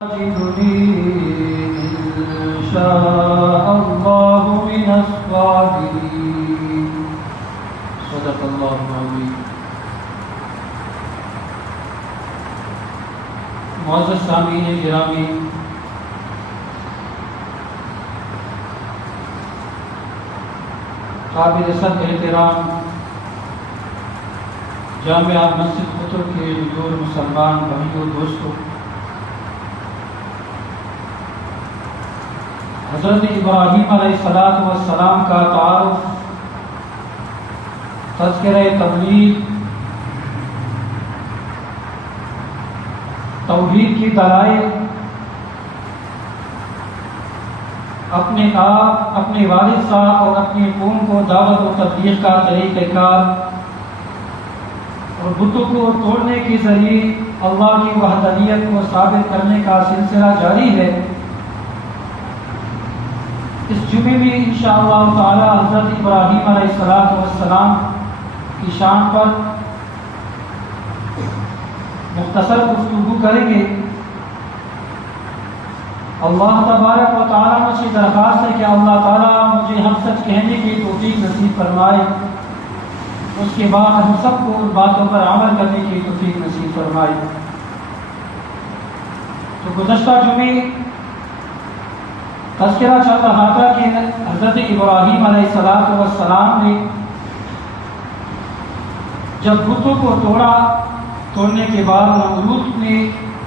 تجدني إن شاء الله من الصابرين صدق الله العظيم۔ معزز سامعین گرامی، قابل صد احترام جامعہ مسجد قطر کے حضور مسلمان بھائیوں دوستوں، حضرت ابراہیم علیہ السلام کا تعارف، تذکرہ تبلیغ، توحید کی دلائل، اپنے آپ، اپنے والد صاحب اور اپنی قوم کو دعوت و تبلیغ کا طریقہ کار اور بتوں کو توڑنے کے ذریعے اللہ کی وحدانیت کو ثابت کرنے کا سلسلہ جاری ہے۔ اس جمعے میں انشاءاللہ تعالی حضرت ابراہیم علیہ السلام کی شان پر مختصر گفتگو کریں گے۔ اللہ تبارک و تعالی مجھ سے درخواست ہے کہ اللہ تعالیٰ مجھے ہم سچ کہنے کی توفیق نصیب فرمائے، اس کے بعد ہم سب کو ان باتوں پر عمل کرنے کی توفیق نصیب فرمائے۔ تو گزشتہ جمعے تذکرہ چل رہا تھا کہ حضرت ابراہیم علیہ السلام نے جب بتوں کو توڑنے کے بعد نمرود نے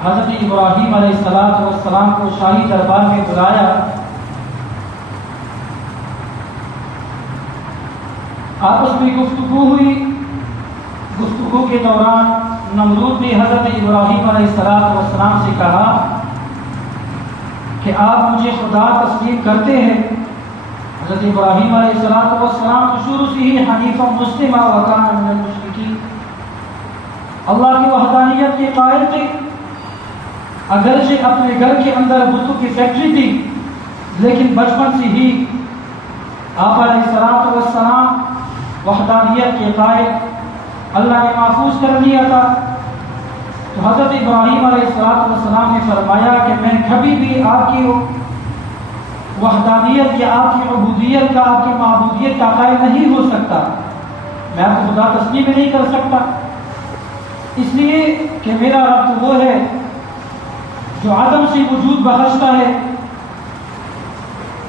حضرت ابراہیم علیہ السلام کو شاہی دربار میں بلایا۔ آپس میں گفتگو ہوئی۔ گفتگو کے دوران نمرود نے حضرت ابراہیم علیہ السلام سے کہا کہ آپ مجھے خدا تسلیم کرتے ہیں؟ حضرت ابراہیم علیہ السلام شروع سے ہی حنیفا مسلمہ وکان من المشرکین، اللہ کی وحدانیت کے قائل تھے۔ اگرچہ اپنے گھر کے اندر بتوں کی فیکٹری تھی، لیکن بچپن سے ہی آپ علیہ السلام وحدانیت کے قائل، اللہ نے محفوظ کر لیا تھا۔ تو حضرت ابراہیم علیہ السلام نے فرمایا کہ میں کبھی بھی آپ کی وحدانیت یا آپ کی عبودیت کا، آپ کی معبودیت کا قائل نہیں ہو سکتا، میں آپ کو خدا تسلیم نہیں کر سکتا، اس لیے کہ میرا رب تو وہ ہے جو عدم سے وجود بخشتا ہے،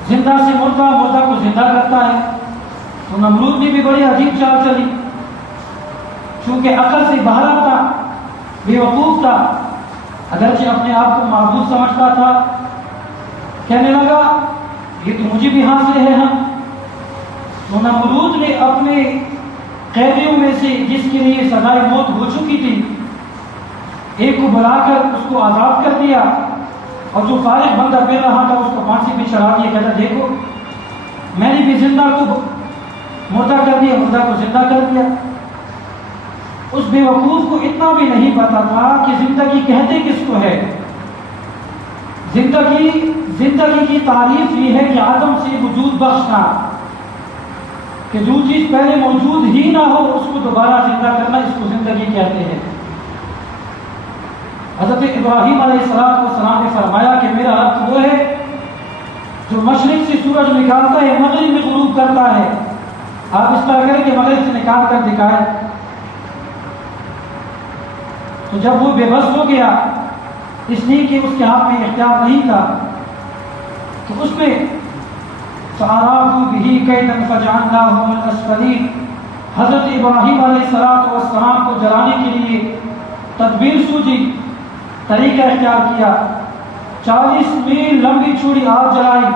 زندہ سے مردہ، مردہ کو زندہ کرتا ہے۔ تو نمرود نے بھی بڑی عجیب چال چلی، چونکہ عقل سے باہر تھا، بے وقوف تھا، اگرچہ اپنے آپ کو معبود سمجھتا تھا، کہنے لگا یہ تو مجھے بھی حاصل ہے ہم۔ تو نمرود نے اپنے قیدیوں میں سے جس کے لیے سزائے موت ہو چکی تھی، ایک کو بلا کر اس کو آزاد کر دیا، اور جو فارغ بندہ پھر رہا تھا اس کو پھانسی پہ چڑھا دیا، کہتا دیکھو میں نے بھی زندہ کو مردہ کر دیا، مردہ کو زندہ کر دیا۔ اس بے وقوف کو اتنا بھی نہیں پتا تھا کہ زندگی کہتے کس کو ہے۔ زندگی کی تعریف یہ ہے کہ عدم سے وجود بخشنا، کہ جو چیز پہلے موجود ہی نہ ہو اس کو دوبارہ زندہ کرنا، اس کو زندگی کہتے ہیں۔ حضرت ابراہیم علیہ السلام نے فرمایا کہ میرا رب وہ ہے جو مشرق سے سورج نکالتا ہے، مغرب میں غروب کرتا ہے، آپ اس طرح کریں کہ مغرب سے نکال کر دکھائے۔ تو جب وہ بے بس ہو گیا، اس لیے کہ اس کے ہاتھ میں اختیار نہیں تھا، تو اس میں فَأَرَادُوا بِهِ كَيْدًا فَجَعَلْنَاهُمُ الْأَسْفَلِينَ، حضرت ابراہیم علیہ السلام کو جلانے کے لیے تدبیر سوچی، طریقہ اختیار کیا۔ 40 میل لمبی چوڑی آگ جلائی،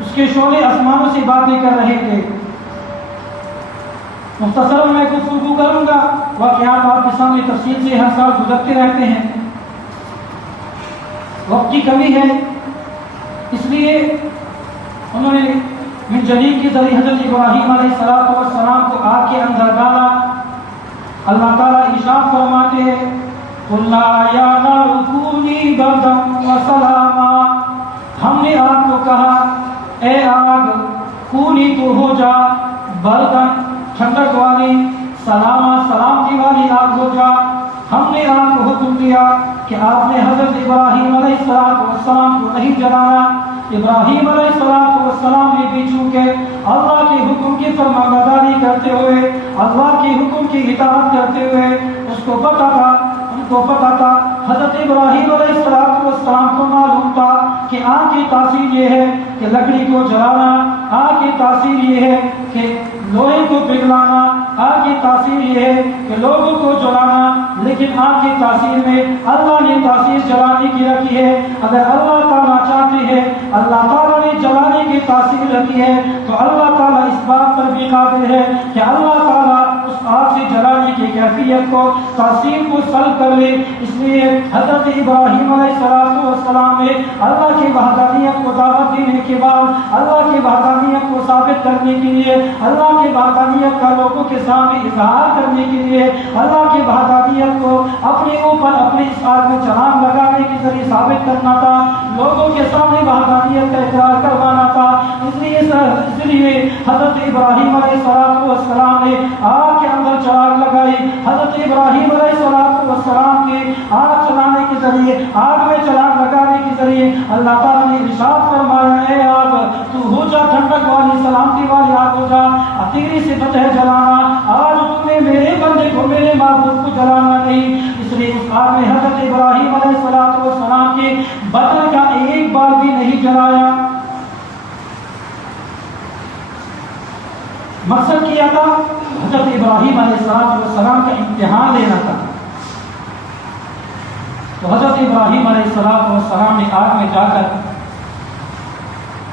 اس کے شعلے آسمانوں سے باتیں کر رہے تھے۔ مختصر میں گفتگو کروں گا، واقعات آپ کے سامنے تفصیل سے ہر سال گزرتے رہتے ہیں، وقت کی کمی ہے، اس لیے انہوں نے من جلیل کے ذریعے حضرت ابراہیم علیہ السلام کو آگ کے اندر ڈالا۔ اللہ تعالیٰ ارشاد فرماتے ہیں قُلْنَا يَا نَارُ كُونِي بَرْدًا وَسَلَامًا، ہم نے آگ کو کہا اے آگ کونی تو ہو جا بردن ٹھنڈک والی، سلامہ سلامتی والی آگ ہو جا، ہم نے آپ کو حکم دیا کہ آپ نے حضرت ابراہیم علیہ السلام کو نہیں جلانا۔ ابراہیم علیہ السلام نے بھی چونکہ اللہ کے حکم کی فرمانبرداری کرتے ہوئے، اللہ کے حکم کی اطاعت کرتے ہوئے، ان کو پتہ تھا حضرت ابراہیم علیہ السلام کو معلوم تھا کہ آگ کی تاثیر یہ ہے کہ لکڑی کو جلانا، آگ کی تاثیر یہ ہے کہ لوہے کو پگھلانا، آگ کی تاثیر یہ ہے کہ لوگوں کو جلانا، لیکن آگ کی تاثیر میں اللہ نے تاثیر جلانے کی رکھی ہے۔ اگر اللہ تعالیٰ چاہتے ہیں، اللہ تعالیٰ نے جلانے کی تاثیر رکھی ہے، تو اللہ تعالیٰ اس بات پر بھی قادر ہے کہ اللہ تعالیٰ اس آگ سے جلانے کی کیفیت کو، تاثیر کو سلب کر لے۔ اس لیے حضرت ابراہیم علیہ السلام نے اللہ کی وحدانیت کو دعوت دینے کے بعد، اللہ کی وحدانیت کو ثابت کرنے کے لیے، اللہ کی وحدانیت کا لوگوں کے سامنے اظہار کرنے کے لیے، اللہ کی وحدانیت کو اپنے اوپر اپنے اس آگ میں چھلانگ لگانے کے ذریعے ثابت کرنا تھا، لوگوں کے سامنے وحدانیت کا اقرار کروانا تھا۔ اس لیے حضرت ابراہیم علیہ السلام نے آگ کے اندر چراغ لگائی۔ حضرت ابراہیم علیہ السلام کے آگ چلانے کے ذریعے، آگ میں چراغ لگانے کے ذریعے اللہ تعالیٰ نے ارشاد فرمایا، اے آگ تو ہو جا ٹھنڈک والی، سلامتی والی آگ ہو جا، تیری صفت ہے جلانا، آج تم نے میرے بندے کو، میرے معبود کو جلانا نہیں۔ اس لیے اس آگ میں حضرت ابراہیم علیہ السلام کے بدن کا ایک بال بھی نہیں جلایا۔ مقصد کیا تھا حضرت ابراہیم علیہ السلام کا امتحان لینا تھا۔ تو حضرت ابراہیم علیہ السلام نے آگ میں جا کر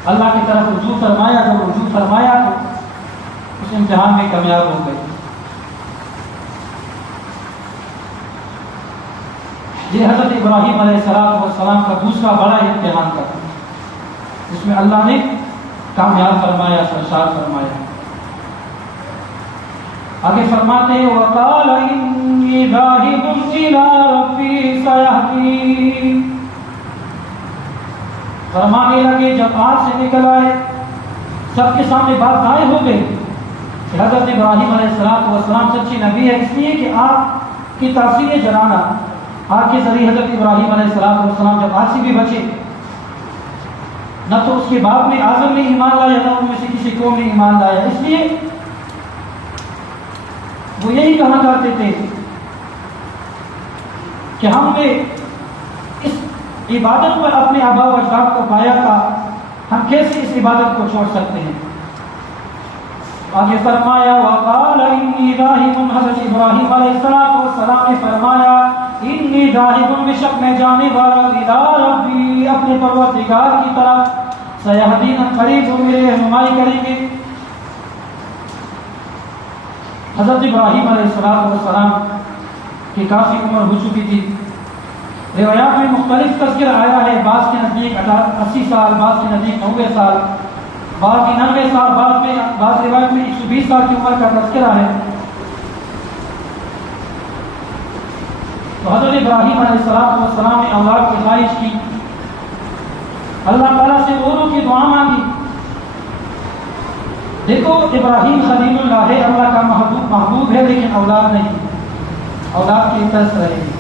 اللہ کی طرف رجوع فرمایا۔ جب رجوع فرمایا تو اس امتحان میں کامیاب ہو گئے۔ یہ حضرت ابراہیم علیہ السلام کا دوسرا بڑا امتحان تھا، جس میں اللہ نے کامیاب فرمایا، سرشار فرمایا۔ آگے فرماتے ہیں وَقَالَ إِنِّي ذَاهِبٌ إِلَىٰ رَبِّي سَيَهْدِينِ۔ فرمانے لگے جب آگ سے نکل آئے، سب کے سامنے بات ظاہر ہو گئی کہ حضرت ابراہیم علیہ السلام سچی نبی ہے، اس لیے کہ آگ کی تاثیر جلانا، آگ کے ذریعے حضرت ابراہیم علیہ السلام جب آگ سے بھی بچے، نہ تو اس کے باپ میں اعظم نے ایمان لایا، نہ ان میں سے کسی قوم نے ایمان لایا۔ اس لیے وہ یہی کہا کرتے تھے کہ ہم نے اس عبادت پر اپنے آباء و اجداد کو پایا تھا، ہم کیسے اس عبادت کو چھوڑ سکتے ہیں؟ آگے فرمایا وَقَالَ إِنِّي ذَاهِبٌ، حضرت ابراہیم علیہ السلام نے فرمایا انی ذاہب، بے شک میں جانے والا إِلَىٰ رَبِّي، اپنے پروردگار کی طرف، سَيَهْدِينِ، قریب وہ میرے رہنمائی کریں گے۔ حضرت ابراہیم علیہ السلام کی کافی عمر ہو چکی تھی۔ روایات میں مختلف تذکرہ آیا ہے، بعض کے نزدیک 80 سال، بعض کے نزدیک 90 سال، بعض 99 سال، بعض روایت میں 120 سال کی عمر کا تذکرہ ہے۔ تو حضرت ابراہیم علیہ السلام نے اولاد کی خواہش کی، اللہ تعالیٰ سے اوروں کی دعا مانگی۔ دیکھو ابراہیم خلیل اللہ ہے، اللہ کا محبوب ہے، لیکن اولاد نہیں، اولاد کی ترس رہے ہیں،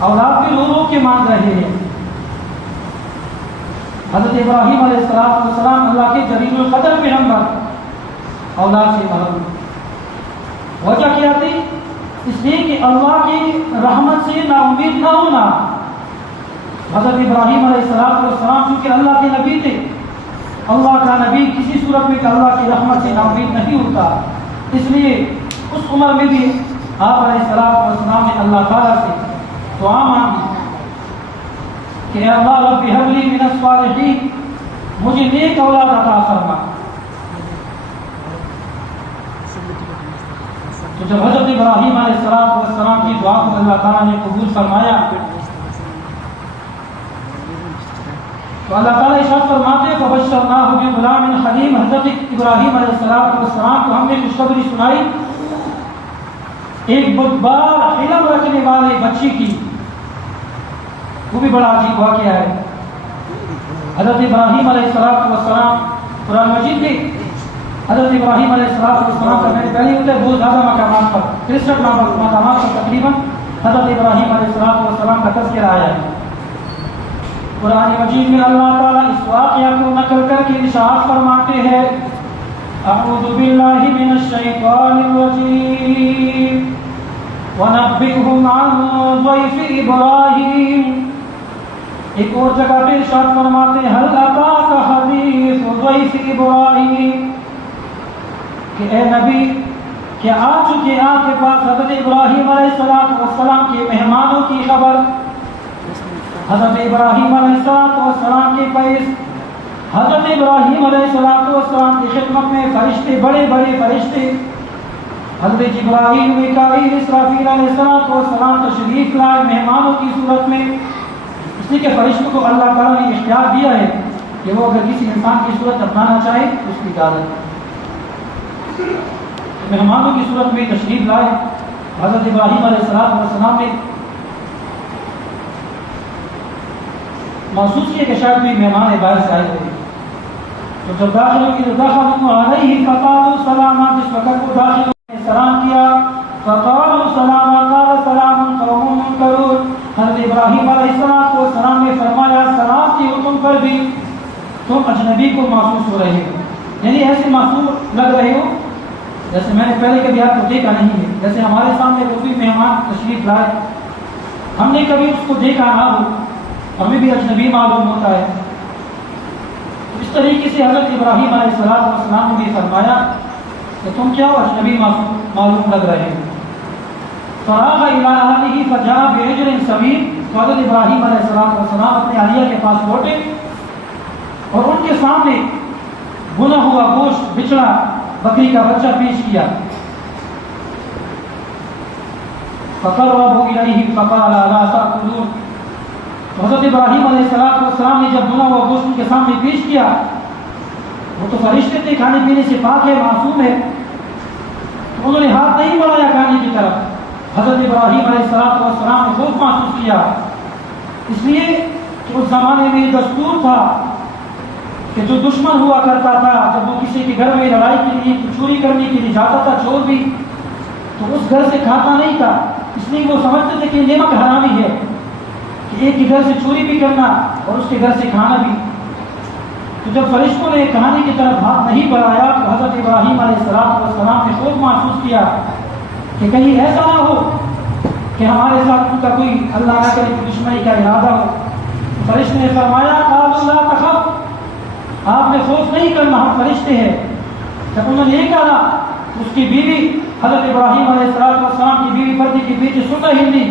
اولاد بھی رو کے مانگ رہے ہیں۔ حضرت ابراہیم علیہ السلام اللہ کے جلیل القدر پیغمبر، اولاد سے محروم۔ وجہ کیا تھی؟ اس لیے کہ اللہ کی رحمت سے نا امید نہ ہونا۔ حضرت ابراہیم علیہ السلام چونکہ اللہ کے نبی تھے، اللہ کا نبی کسی صورت میں اللہ کی رحمت سے نا امید نہیں ہوتا، اس لیے اس عمر میں بھی آپ علیہ السلام نے اللہ تعالیٰ سے دعا مانگی کہ اے اللہ رب هب لی من الصالحین، مجھے نیک اولاد عطا فرما۔ تو جب حضرت ابراہیم علیہ السلام کی دعا کو اللہ تعالیٰ نے قبول فرمایا تو اللہ تعالیٰ ارشاد فرماتے ہیں فبشرناہ بغلام حلیم، حضرت ابراہیم علیہ السلام کو ہم نے خوشخبری سنائی ایک بردبار حلم رکھنے والے بچی کی۔ وہ بھی بڑا عجیب واقعہ ہے۔ حضرت ابراہیم علیہ السلام قرآن مجید میں حضرت ابراہیم علیہ السلام کا میں نے پہلے ہوتے بہت زیادہ مقامات پر 63 مقامات پر تقریباً حضرت ابراہیم علیہ السلام کا تذکرہ آیا ہے۔ قرآن مجید میں اللہ تعالیٰ اس واقعہ کو نقل کر کے ارشاد فرماتے ہیں اعوذ باللہ من الشیطان الرجیم وَنَبِّئْهُمْ عَنْ ضَيْفِ إِبْرَاهِيمَ۔ ایک اور جگہ پہ ارشاد فرماتے ہیں هَلْ أَتَاكَ حَدِيثُ ضَيْفِ إِبْرَاهِيمَ، کہ اے نبی کہ آ چکے آپ کے پاس حضرت ابراہیم علیہ السلام کے مہمانوں کی خبر۔ حضرت ابراہیم علیہ السلام کے پیش حضرت ابراہیم علیہ السلام کی خدمت میں فرشتے، بڑے بڑے فرشتے حضرت ابراہیم، میکائیل، اسرافیل علیہ السلام تشریف لائے مہمانوں کی صورت میں، اس لیے کہ فرشتوں کو اللہ تعالیٰ نے اختیار دیا ہے کہ وہ اگر کسی انسان کی صورت اپنانا چاہے تو اس کی اجازت۔ مہمانوں کی صورت میں تشریف لائے حضرت ابراہیم علیہ السلام نے محسوس کیا کہ شاید کوئی مہمان باہر سے آئے ہوئے، تو جب داخل علیہ فقالوا سلاما، جس وقت وہ داخل سلام کیا فقالوا سلاما قال سلام قوم منکرون، حضرت ابراہیم علیہ السلام نے فرمایا سلام کی تم پر بھی تم اجنبی کو محسوس ہو رہے ہو، یعنی ایسے معصوم لگ رہے ہو جیسے میں نے پہلے کبھی آپ کو دیکھا نہیں ہے، جیسے ہمارے سامنے کوئی مہمان تشریف لائے ہم نے کبھی اس کو دیکھا نہ ہو، ہمیں بھی اجنبی معلوم ہوتا ہے۔ اس طریقے سے حضرت ابراہیم علیہ السلام نے بھی فرمایا کہ تم کیا ہو، اجنبی معلوم لگ رہے ہو۔ فراغ الی اہلہ فجاء بعجل سمین، تو حضرت ابراہیم علیہ السلام اپنے اہلیہ کے پاس لوٹے اور ان کے سامنے بنا ہوا گوشت، بچڑا بکری کا بچہ پیش کیا۔ فقربوا الیہ فقال لا تأکلون، حضرت ابراہیم علیہ السلام نے جب بنا ہوا گوشت ان کے سامنے پیش کیا، وہ تو فرشتے تھے، کھانے پینے سے پاک ہے، معصوم ہے، تو انہوں نے ہاتھ نہیں بڑھایا کھانے کی طرف۔ حضرت ابراہیم علیہ السلام نے خوف محسوس کیا، اس لیے کہ اس زمانے میں دستور تھا کہ جو دشمن ہوا کرتا تھا جب وہ کسی کے گھر میں لڑائی کے لیے چوری کرنے کے لیے جاتا تھا، چور بھی، تو اس گھر سے کھاتا نہیں تھا، اس لیے وہ سمجھتے تھے کہ نمک حرامی ہے کہ ایک کے گھر سے چوری بھی کرنا اور اس کے گھر سے کھانا بھی۔ تو جب فرشتوں نے کھانے کی طرف ہاتھ نہیں بڑھایا تو حضرت ابراہیم علیہ السلام نے خوف محسوس کیا کہ کہیں ایسا نہ ہو کہ ہمارے ساتھ ان کا کوئی اللہ نہ کرے دشمنی کا ارادہ ہو۔ فرشتے نے فرمایا قالوا لا تخف، آپ نے خوف نہیں کرنا، ہم فرشتے ہیں۔ جب انہوں نے یہ کہا اس کی بیوی حضرت ابراہیم علیہ السلام کی بیوی پردے کے پیچھے سن رہی تھی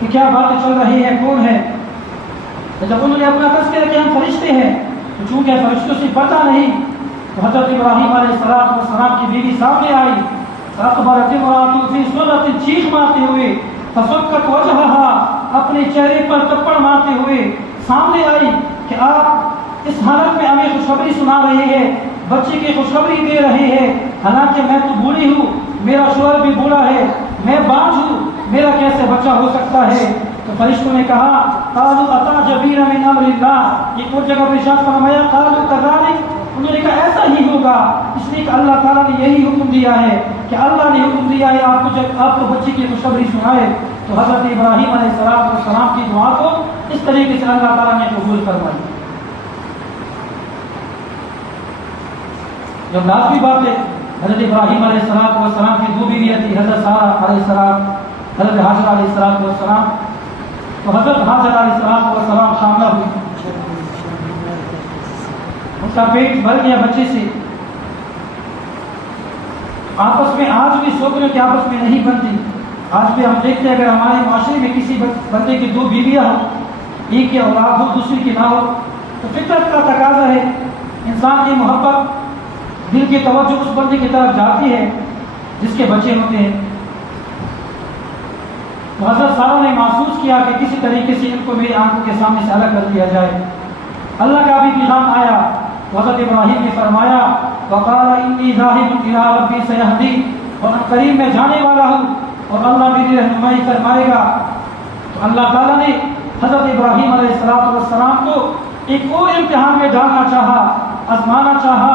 کہ کیا باتیں چل رہی ہیں، کون ہے۔ جب انہوں نے اپنا تذکرہ کہ ہم فرشتے ہیں، تو چونکہ فرشتوں سے پتہ نہیں، تو حضرت ابراہیم علیہ السلام کی بیوی سامنے آئی، فاقبلت امرأة فی صرۃ، چیخ مارتے ہوئے، فصکت وجہہا، اپنے چہرے پر تپڑ مارتے ہوئے سامنے آئی کہ آپ اس حالت میں ہمیں خوشخبری سنا رہے ہیں، بچے کی خوشخبری دے رہے ہیں، حالانکہ میں تو بوڑھی ہوں، میرا شوہر بھی بوڑھا ہے، میں بانجھ ہوں، میرا کیسے بچہ ہو سکتا ہے۔ تو فرشتوں نے کہا قالوا اتعجبین من امر اللہ، ایک اور جگہ پر ارشاد فرمایا قالوا کذالک، انہوں نے کہا ایسا ہی ہوگا، اس لیے کہ اللہ تعالیٰ نے یہی حکم دیا ہے کہ اللہ نے حکم دیا ہے آپ کو جب آپ کو بچے کی خوشخبری سنائے۔ تو حضرت ابراہیم علیہ السلام کی دعا کو اس طریقے سے اللہ تعالیٰ نے قبول فرمائی۔ جب لازمی بات ہے حضرت ابراہیم علیہ السلام کی دو بیویاں تھی، حضرت سارہ علیہ السلام، حضرت حاجرہ علیہ السلام، تو حضرت حاجرہ علیہ السلام حاملہ ہوئی، ان کا پیٹ بھر گیا بچے سے۔ آپس میں آج بھی سوکروں کے آپس میں نہیں بنتی، آج بھی ہم دیکھتے ہیں اگر ہمارے معاشرے میں کسی بندے کی دو بیویاں ہوں، ایک کی اولاد ہو دوسری کی نہ ہو، تو فطرت کا تقاضا ہے، انسان کی محبت، دل کی توجہ اس بندے کی طرف جاتی ہے جس کے بچے ہوتے ہیں۔ تو حضرت سارہ نے محسوس کیا کہ کسی طریقے سے ان کو میری آنکھوں کے سامنے سے الگ کر دیا جائے۔ اللہ کا بھی پیغام آیا، حضرت ابراہیم نے فرمایا وقال انی ذاہب الی ربی سیہدین، اور قریب میں جانے والا ہوں اور اللہ میری رہنمائی فرمائے گا۔ تو اللہ تعالیٰ نے حضرت ابراہیم علیہ السلام کو ایک اور امتحان میں ڈالنا چاہا، آزمانا چاہا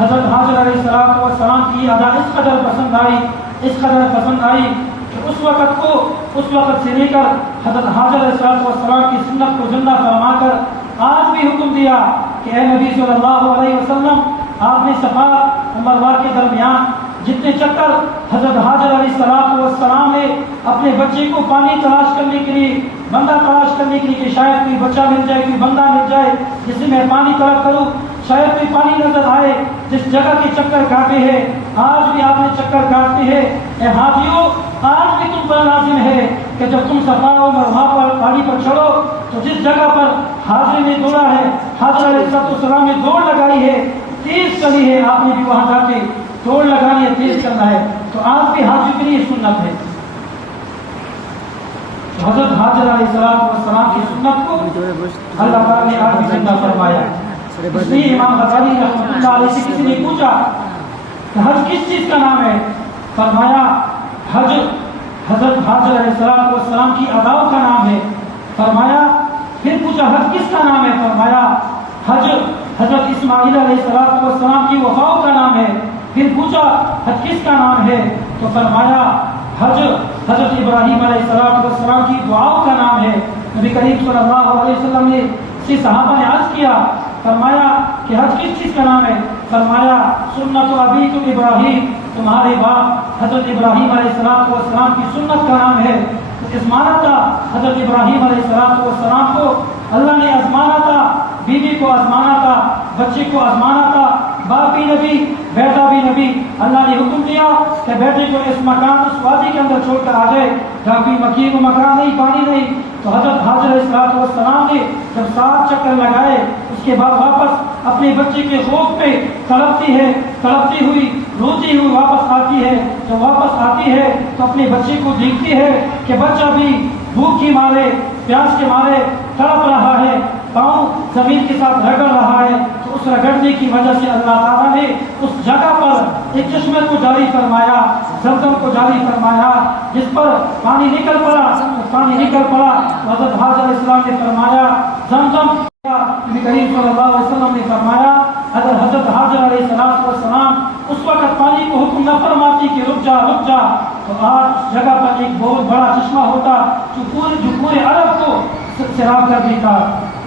حضرت حاجر علیہ السلام کی ادا اس قدر پسند آئی کہ اس وقت سے لے کر حضرت حاجر علیہ السلام کی سنت کو زندہ فرما کر آج بھی حکم دیا کہ اے نبی صلی اللہ علیہ وسلم، آپ نے صفا و مروہ کے درمیان جتنے چکر حضرت حاجر علیہ السلام نے اپنے بچے کو پانی تلاش کرنے کے لیے، بندہ تلاش کرنے کے لیے کہ شاید کوئی بچہ مل جائے، کوئی بندہ مل جائے جس سے میں پانی طلب کروں، شاید کوئی پانی نظر آئے، جس جگہ کے چکر کاٹے ہیں، آج بھی آپ نے چکر کاٹتے ہیں۔ اے حاجیوں، آج بھی تم پر لازم ہے کہ جب تم صفا و مروہ پر پہاڑی پر چڑھو تو جس جگہ پر حاجر نے دوڑا ہے، حاجر علیہ السلام نے دوڑ لگائی ہے، تیز چلی ہے، آپ نے بھی وہاں جا کے دوڑ لگانی ہے، تیز چلنا ہے، تو آج بھی حاجی کے لیے سنت ہے۔ حضرت حاجر علیہ السلام کی سنت کو اللہ تعالیٰ نے آج بھی زندہ فرمایا۔ اس لیے امام غزالی رحمۃ اللہ علیہ سے کسی نے پوچھا کہ حج کس چیز کا نام ہے؟ فرمایا حج حضرت حاجر علیہ السلام کی اداؤں کا نام ہے۔ فرمایا پھر پوچھا حج کس کا نام ہے؟ فرمایا حج حضرت اسماعیل علیہ السلام کی وفاؤں کا نام ہے۔ پھر پوچھا حج کس کا نام ہے؟ تو فرمایا حج حضرت ابراہیم علیہ السلام کی دعاؤں کا نام ہے۔ نبی کریم صلی اللہ علیہ وسلم نے اسی صحابہ نے عرض کیا، فرمایا کہ حج کس چیز کا نام ہے؟ فرمایا سنت ابیکم ابراہیم، تمہارے باپ حضرت ابراہیم علیہ السلام کی سنت کا نام ہے۔ تو ازمانا تھا حضرت ابراہیم علیہ السلام کو، اللہ نے ازمانا تھا، بیوی کو ازمانا تھا، بچے کو ازمانا تھا، باپ بھی نبی، بیٹا بھی نبی۔ اللہ نے حکم دیا کہ بیٹے کو اس مکان اس وادی کے اندر چھوڑ کر آ جائے جہاں کوئی مکین و مکان نہیں، پانی نہیں۔ تو حضرت حاجر علیہ السلام نے جب 7 چکر لگائے اس کے بعد واپس اپنے بچے کے خوف پہ تڑپتی ہوئی روتی ہوئی واپس آتی ہے۔ جب واپس آتی ہے تو اپنے بچے کو دیکھتی ہے کہ بچہ بھی بھوک کے مارے، پیاس کے مارے تڑپ رہا ہے، پاؤں زمین کے ساتھ رگڑ رہا ہے۔ تو اس رگڑنے کی وجہ سے اللہ تعالیٰ نے اس جگہ پر ایک چشمے کو جاری فرمایا، زمزم کو جاری فرمایا، جس پر پانی نکل پڑا۔ حضرت حاجر علیہ السلام نے فرمایا زمزم، نبی کریم صلی اللہ علیہ وسلم نے فرمایا اگر حضرت حاجر علیہ السلام اس وقت پانی کو حکم نہ فرماتی کہ رک جا تو آج اس جگہ پر ایک بہت بڑا چشمہ ہوتا جو پورے عرب کو سیراب کر دیتا۔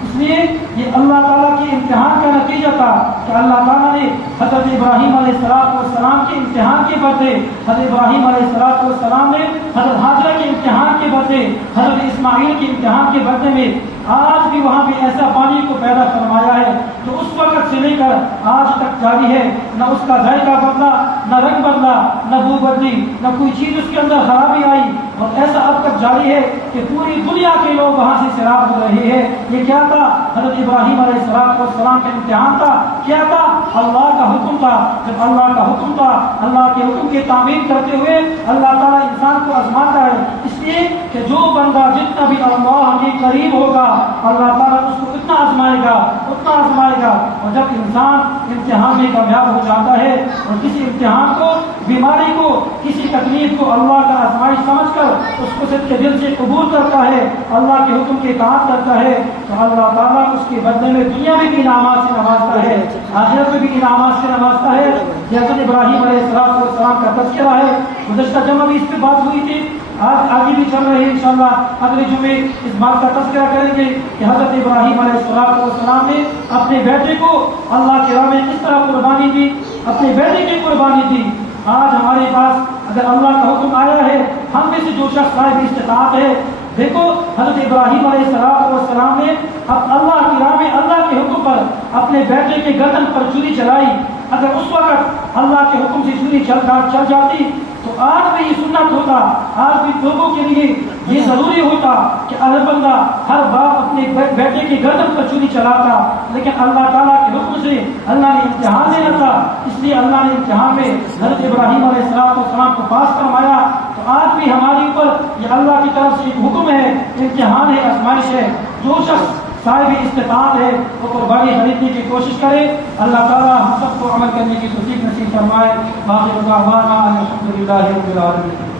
اس لیے یہ اللہ تعالیٰ کے امتحان کا نتیجہ تھا کہ اللہ تعالیٰ نے حضرت ابراہیم علیہ السلام کے امتحان کے بدلے، حضرت ابراہیم علیہ السلام نے حضرت حاجرہ کے امتحان کے بدلے، حضرت اسماعیل کے امتحان کے بدلے میں آج بھی وہاں پہ ایسا پانی کو پیدا فرمایا ہے جو اس وقت سے لے کر آج تک جاری ہے، نہ اس کا ذائقہ بدلا، نہ رنگ بدلا، نہ بو بدلی، نہ کوئی چیز اس کے اندر خرابی آئی، اور ایسا اب تک جاری ہے کہ پوری دنیا کے لوگ وہاں سے سیراب ہو رہے ہیں۔ یہ کیا تھا؟ حضرت ابراہیم علیہ السلام کا امتحان تھا۔ کیا تھا؟ اللہ کا حکم تھا۔ جب اللہ کا حکم تھا، اللہ کے حکم کی تعمیل کرتے ہوئے اللہ تعالیٰ انسان کو آزماتا ہے، اس لیے کہ جو بندہ جتنا بھی اللہ کے قریب ہوگا اللہ تعالیٰ اس کو اتنا آزمائے گا، اور جب انسان امتحان میں کامیاب ہو جاتا ہے اور کسی امتحان کو، بیماری کو، کسی تکلیف کو اللہ کا آزمائش سمجھ کر اس کو صدقے دل سے قبول کرتا ہے، اللہ کے حکم کی اطاعت کرتا ہے، تو اللہ تعالیٰ اس کے بدلے میں دنیا میں بھی انعامات سے نوازتا ہے، آخرت میں بھی انعامات سے نوازتا ہے۔ حضرت ابراہیم علیہ السلام کا تذکرہ ہے، گزشتہ جمعہ بھی اس پہ بات ہوئی تھی، آج آگے بھی چل رہے ہیں انشاءاللہ۔ اگلے جمعے اس بات کا تذکرہ کریں گے کہ حضرت ابراہیم علیہ السلام نے اپنے بیٹے کو اللہ کے راہ میں کس طرح قربانی دی، اپنے بیٹے کی قربانی دی۔ آج ہمارے پاس اگر اللہ کا حکم آیا ہے، ہم میں سے جو شخص صاحب استطاعت ہے، دیکھو حضرت ابراہیم علیہ السلام نے اللہ کی راہ میں اللہ کے حکم پر اپنے بیٹے کے گردن پر چھری چلائی۔ اگر اس وقت اللہ کے حکم سے چھری چل جاتی تو آج بھی یہ سنت ہوتا، آج بھی لوگوں کے لیے یہ ضروری ہوتا کہ ہر بندہ، ہر باپ اپنے بیٹے کے گردن پر چھری چلاتا، لیکن اللہ تعالیٰ کے حکم سے اللہ نے امتحان لینا تھا، اس لیے اللہ نے امتحان میں حضرت ابراہیم علیہ السلام کو پاس فرمایا۔ تو آج بھی ہمارے اوپر یہ اللہ کی طرف سے ایک حکم ہے، امتحان ہے، آزمائش ہے۔ جو شخص صاحب استطاعت ہے وہ قربانی خریدنے کی کوشش کرے، اللہ تعالیٰ ہم سب کو عمل کرنے کی توفیق نصیب فرمائے۔ باقی الحمد للہ رب العالمین۔